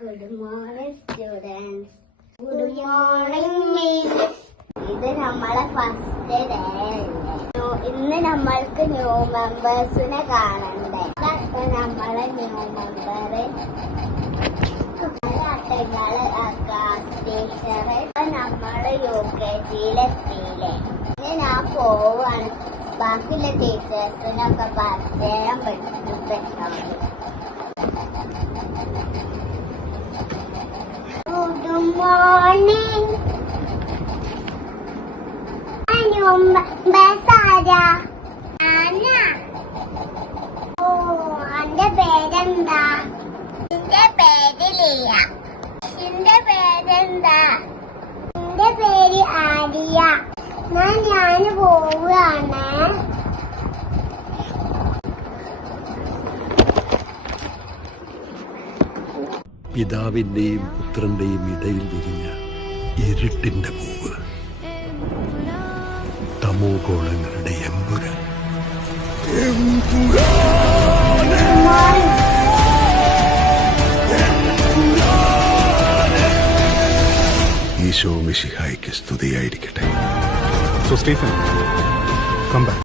Good morning, students. Good morning, miss. ഇത് നമ്മളെ first day അല്ലേ? ഇന്ന് നമ്മൾക്ക് ന്യൂ മെമ്പേഴ്സിനെ കാണണ്ടേ? നമ്മളെ ന്യൂ മെമ്പർ ക്ലാസ് ടീച്ചർ. നമ്മള് UKG-യിലെത്തിയില്ലേ? ഇനി ഞാൻ പോവാണ്. ബാക്കിയുള്ള ടീച്ചേഴ്സിനൊക്കെ പരിചയം പെട്ടെന്ന്. Good morning. എന്റെ പേരെന്താ? എന്റെ പേര് ലിയ. എന്റെ പേരെന്താ? എന്റെ പേര് ആര്യ. ഞാൻ പോവുകയാണ്. പിതാവിന്റെയും പുത്രന്റെയും ഇടയിൽ വിരിഞ്ഞ ഇരുട്ടിന്റെ പൂവ്, തമോ ഗോളങ്ങളുടെ എമ്പുരാൻ. ഈശോ മിശിഹായ്ക്ക് സ്തുതിയായിരിക്കട്ടെ. So Stephen, come back.